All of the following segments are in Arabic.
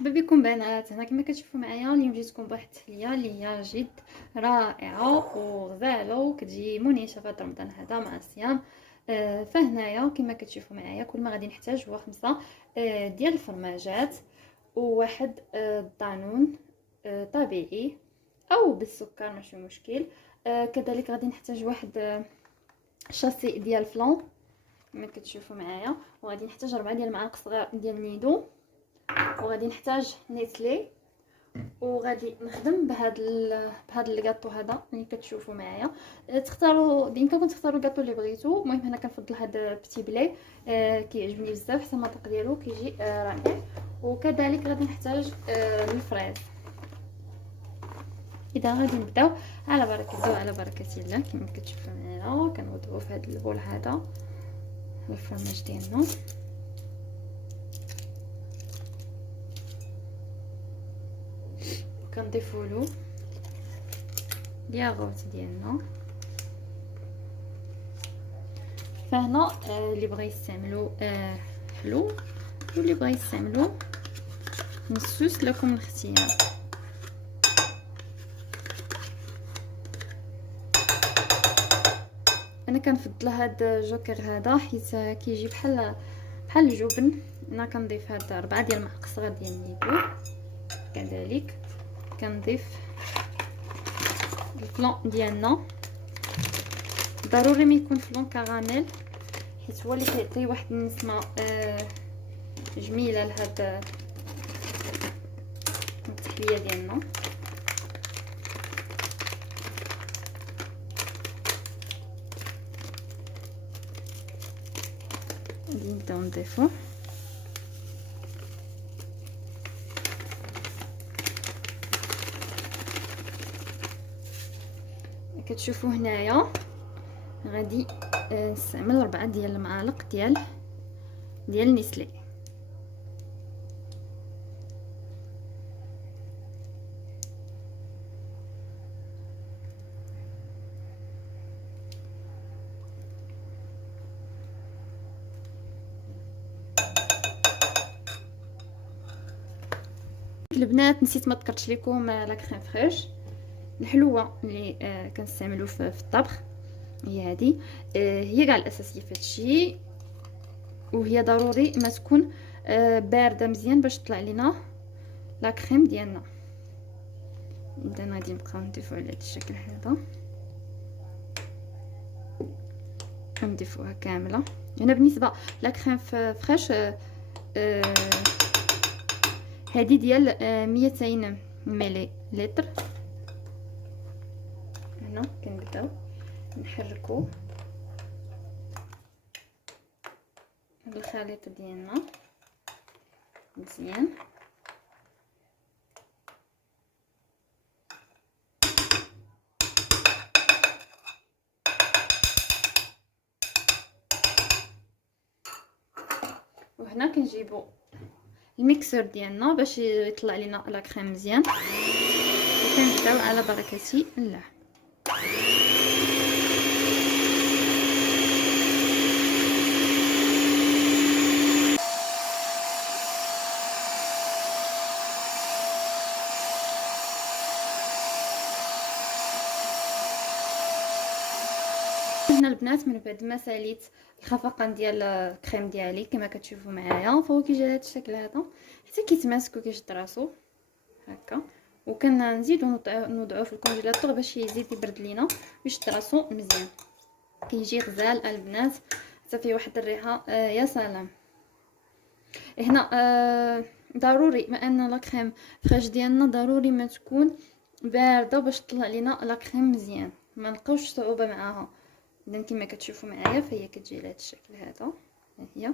مرحبا بكم بنات. هنا كما كتشوفوا معايا اليوم جيتكم بواحد التحليه اللي هي جد رائعه وغزاله وكتجي منيشه في هذا رمضان هذا مع الصيام. فهنايا كما كتشوفوا معايا كل ما غادي نحتاج هو 5 ديال الفرماجات وواحد الدانون طبيعي او بالسكر ماشي مشكل. كذلك غادي نحتاج واحد شاسي ديال فلان كما كتشوفوا معايا، وغادي نحتاج 4 ديال المعالق صغار ديال نيدو، وغادي نحتاج نيتلي، وغادي نخدم بهذا الكاطو هذا اللي كتشوفوا معايا. تختاروا يمكنكم تختاروا الكاطو اللي بغيتو. المهم انا كنفضل هذا بتي بلي، كيعجبني بزاف حتى المذاق ديالو كيجي رائع. وكذلك غادي نحتاج الفريز. اذا غادي نبداو على بركه الله. كما كتشوفوا معايا كنوضعوا في هذا البول هذا الفرماج ديالنا، كنضيفوا له الياغورت ديالنا. فهنا اللي بغى يستعملوا حلو واللي بغى يستعملوا مسوس لكم الاختيار. انا كنفضل هذا الجوكر هذا حيت كيجي بحال الجبن. انا كنضيف هاد 4 ديال المعالق صغار ديال النيدو. كذلك كنضيف الفلان ديالنا، ضروري ما يكون فلان كراميل حيت هو اللي كيعطي واحد النسمه جميله لهاد التحليه ديالنا. غادي نبداو نضيفو كتشوفوا هنايا. غادي نستعمل 4 ديال المعالق ديال نيسلي. البنات نسيت ما ذكرتش لكم لا كريم فريش الحلوه اللي كنستعملوا في الطبخ. هي هذه هي كاع الاساسيه في هادشي، وهي ضروري ما تكون بارده مزيان باش تطلع لنا لا كريم ديالنا. اذا غادي نبقاو نضيفوا على هذا الشكل هذا، نضيفوها كامله. هنا بالنسبه لا كريم فريش هذه ديال 200 مليلتر. هنا كنبداو نحركوا الخليط ديالنا مزيان. وهنا كنجيبوا الميكسر ديالنا باش يطلع لنا لا كريم مزيان، وكنبداو على بركه الله. هنا البنات من بعد ما ساليت الخفقان ديال الكريم ديالي كما كتشوفوا معايا، فهو كيجي على هذا الشكل هذا حتى كيتماسك وكيشد راسو هكا. وكنزيدو نوضعوه في الكونجيلاتور باش يزيد يبرد لينا ويشد راسو مزيان. كيجي غزال البنات حتى فيه واحد الريحه يا سلام. هنا ضروري ما ان لا كريم فريش ديالنا ضروري ما تكون بارده باش تطلع لينا لا كريم مزيان، ما نلقاوش صعوبه معاها. اذا كما كتشوفوا معايا فهي كتجي على هذا الشكل هذا. ها هي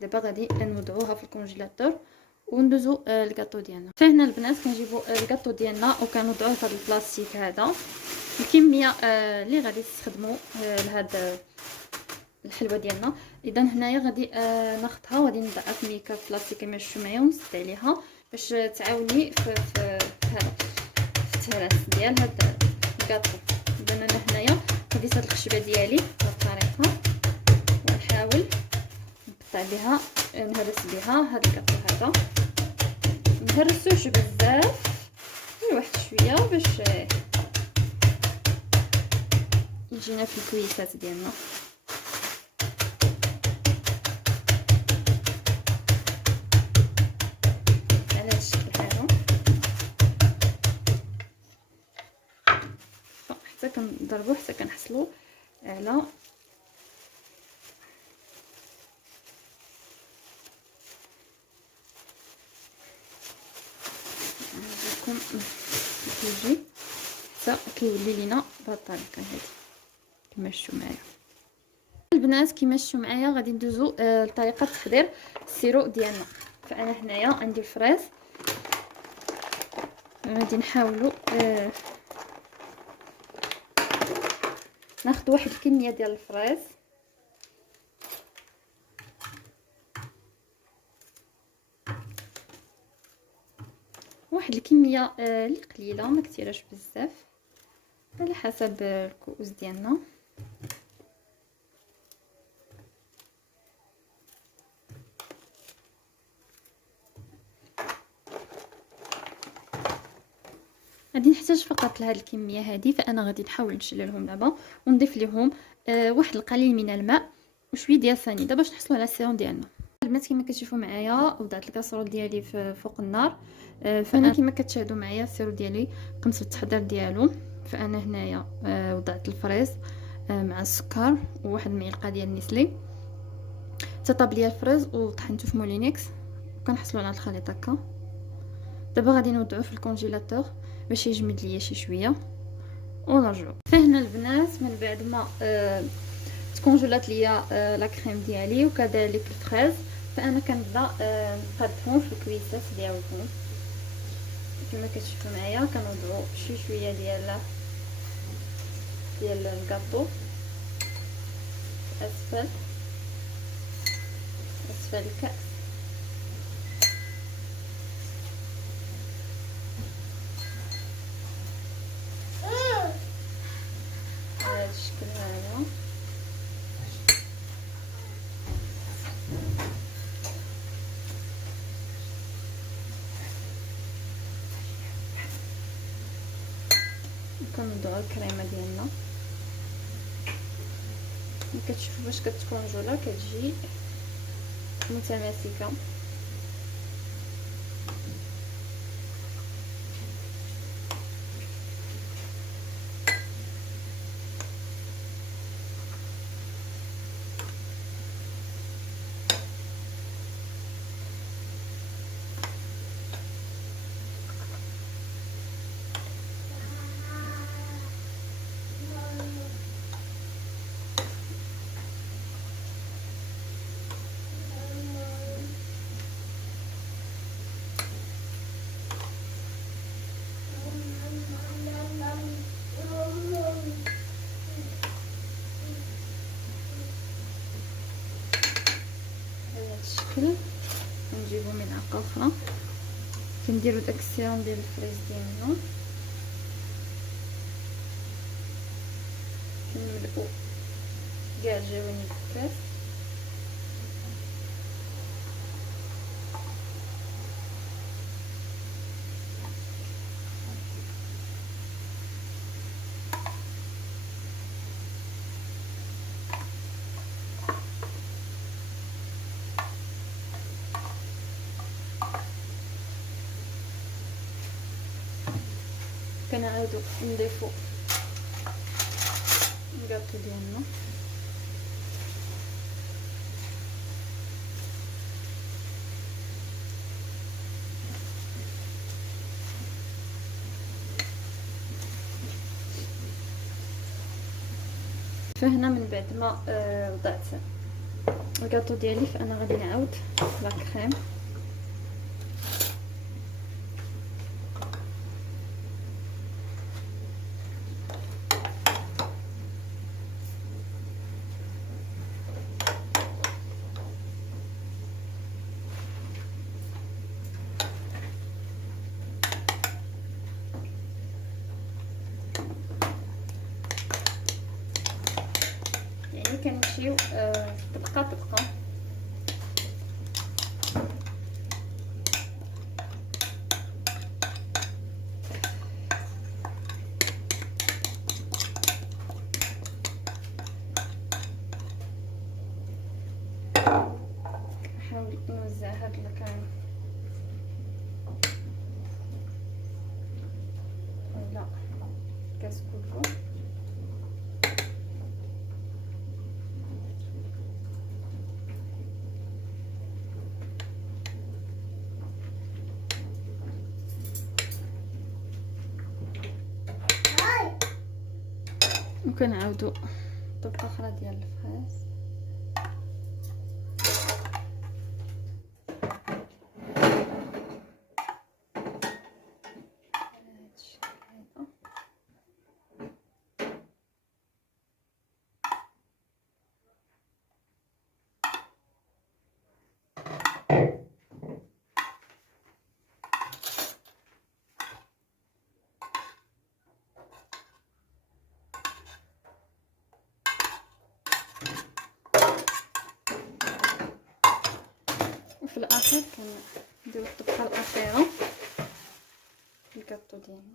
دابا غادي نوضعوها في الكونجيلاتور وندوزو الكاطو ديالنا. فهنا البنات كنجيبوا الكاطو ديالنا وكنوضعوه في هذا البلاستيك هذا. الكميه اللي غادي تستخدموا لهذا الحلوه ديالنا. اذا هنايا غادي ناخذها وغادي نضعها في ميكا بلاستيك كما شفتوا معايا ونسد عليها باش تعاوني في هذا في التراس ديال هذا الكاطو. اذا انا هنايا خديت هاد الخشبه ديالي بهذه الطريقه ونحاول نقطع بها نهرس بها هذا الكاطو هذا. متهرسوش بزاف، غير واحد شويه باش يجينا في الكويسات ديالنا. على هذا الشكل هذا حتى كنضربو حتى كنحصلو على نوريكم كيجي حتى كيولي لينا بهذه الطريقه هذه كما شفتوا معايا البنات. كما شفتوا معايا غادي ندوزو لطريقه تحضير السيرو ديالنا. فانا هنايا عندي الفريز، غادي نحاولوا ناخذ واحد الكميه ديال الفريز، واحد الكميه اللي قليله ما كثيراش بزاف على حسب الكؤوس ديالنا. غادي نحتاج فقط لهاد الكميه هذه، فانا غادي نحاول نشللهم دابا ونضيف لهم واحد القليل من الماء وشويه ديال السنيده باش نحصلوا على السيرون ديالنا. البنات كما كتشوفوا معايا وضعت الكاسرول ديالي فوق النار. فانا كما كتشاهدوا معايا السيرو ديالي قمت بالتحضير ديالو. فانا هنايا وضعت الفريز مع السكر وواحد المعلقه ديال النسلي، تطاب ليا الفريز وطحنته في مولينكس وكنحصلوا على الخليط هكا. دابا غادي نوضعوه في الكونجيلاتور باش يجمد ليا شي شويه ونرجعوا. فهنا البنات من بعد ما تكونجلات ليا لا كريم ديالي وكذلك الفريز، فانا كنبدا نقادهم في الكويسات ديالهم. كما كتشوفوا معايا كنوضعوا شي شويه ديال الكاطو اسفل الكأس. على هذا الشكل هذا كنوضعوا الكريمه ديالنا. كتشوفوا باش كتكونجولا كتجي متماسكه. الشكل نجيبو ملعقه اخرى كنديرو داك السيروم ديال الفريز ديالنا، كنملؤو كاع الجوانب الكاس. كنعاودو نضيفو الكاطو ديالنا. فهنا من بعد ما وضعت الكاطو ديالي فانا غادي نعاود لا كريم. كنمشيو طبقه طبقه. نوزع هاد الكريم ولا الكاس كله. وكنعاودو طبقه اخرى ديال الفراس. وفي الاخير كنديرو الطبقه الاخيره في الكاطو ديالنا.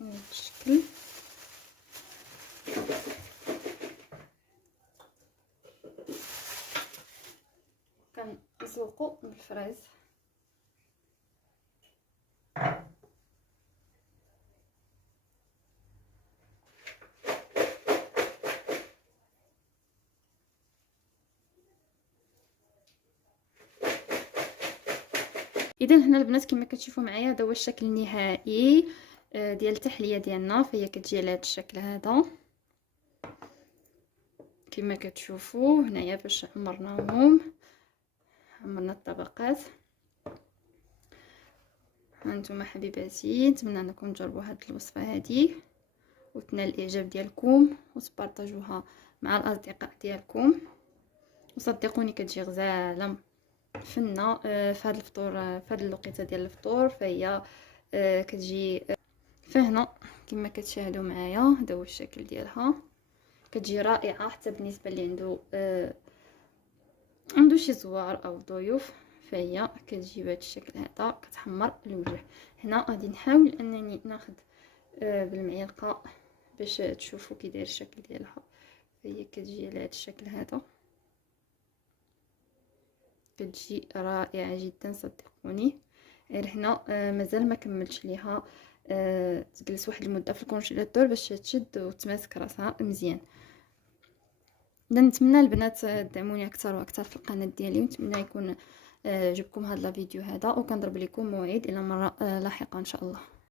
هذا الشكل. كنزوقو بالفريز. اذا هنا البنات كما كتشوفوا معايا هذا هو الشكل النهائي ديال التحليه ديالنا. فهي كتجي على هذا الشكل هذا كما كتشوفوا هنايا. باش عمرناهم، عمرنا الطبقات. هانتوما حبيباتي، نتمنى انكم تجربوا هذه الوصفه هذه وتنال الاعجاب ديالكم وتبارطاجوها مع الاصدقاء ديالكم. وصدقوني كتجي غزاله فنه في هذا الفطور، في هذه الوقيته ديال الفطور. فهي كتجي فهنه كما كتشاهدوا معايا. هذا هو الشكل ديالها، كتجي رائعه حتى بالنسبه اللي عنده شي زوار او ضيوف. فهي كتجي بهذا الشكل هذا، كتحمر الوجه. هنا غادي نحاول انني ناخذ بالمعلقه باش تشوفوا كي داير الشكل ديالها. فهي كتجي على هذا الشكل هذا، كتجي رائعه جدا صدقوني. غير هنا مازال ما كملتش ليها، تجلس واحد المده في الكونجيلاتور باش تشد وتماسك راسها مزيان. نتمنى البنات تدعموني اكثر واكثر في القناه ديالي، ونتمنى يكون عجبكم هذا الفيديو هذا، وكنضرب لكم موعد الى مره لاحقه ان شاء الله.